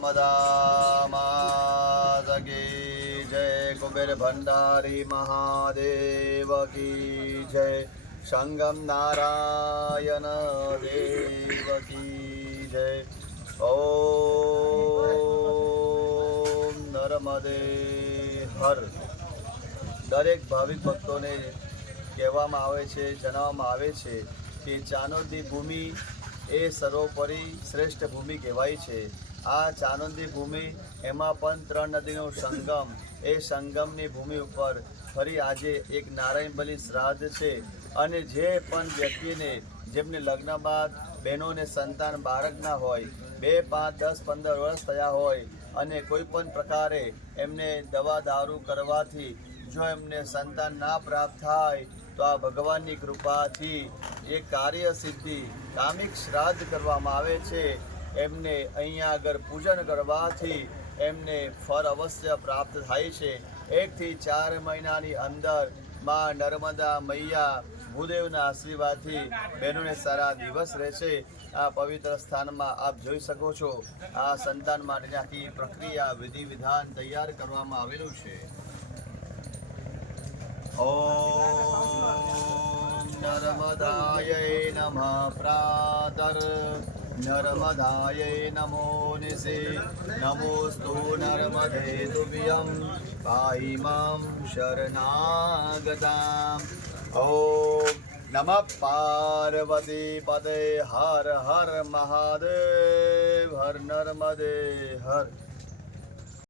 नर्मदा माता की जय। कुबेर भंडारी महादेव की जय। संगम नारायण देव की जय। ओम नर्मदे हर। દરેક ભાવિક ભક્તોને કહેવામાં આવે છે, જણાવવામાં આવે છે કે ચાનોદની ભૂમિ એ સર્વોપરી શ્રેષ્ઠ ભૂમિ કહેવાય છે. આ ચાનોદની ભૂમિ એમાં પણ 3 નદીનો સંગમ, એ સંગમની ભૂમિ ઉપર ફરી આજે એક નારાયણ બલિ શ્રાદ્ધ છે. અને જે પણ વ્યક્તિને જેમને લગ્ન બાદ બહેનોને સંતાન બાળક ના હોય, 2, 5, 10, 15 વર્ષ થયા હોય અને કોઈ પણ પ્રકારે એમને દવા દારૂ કરવાથી જો એમને સંતાન ના પ્રાપ્ત થાય તો આ ભગવાનની કૃપાથી એ કાર્ય સિદ્ધિ કામિક શ્રાદ્ધ કરવામાં આવે છે. એમને અહીંયા આગળ પૂજન કરવાથી એમને ફળ અવશ્ય પ્રાપ્ત થાય છે. 1 થી 4 મહિનાની અંદર માં નર્મદા મૈયા ભૂદેવના આશીર્વાદથી બહેનોને સારા દિવસ રહેશે. આ પવિત્ર સ્થાનમાં આપ જોઈ શકો છો, આ સંતાન માટેની આખી પ્રક્રિયા વિધિ વિધાન તૈયાર કરવામાં આવેલું છે. ઓમ નર્મદાય નમઃ પ્રાતર નર્મદાય નમો નિશે નમોસ્તુ નર્મદે તુભ્યં પાહિ માં શરણાગતામ. ઓમ નમઃ પાર્વતી પદે હર હર મહાદેવ. હર નર્મદે હર.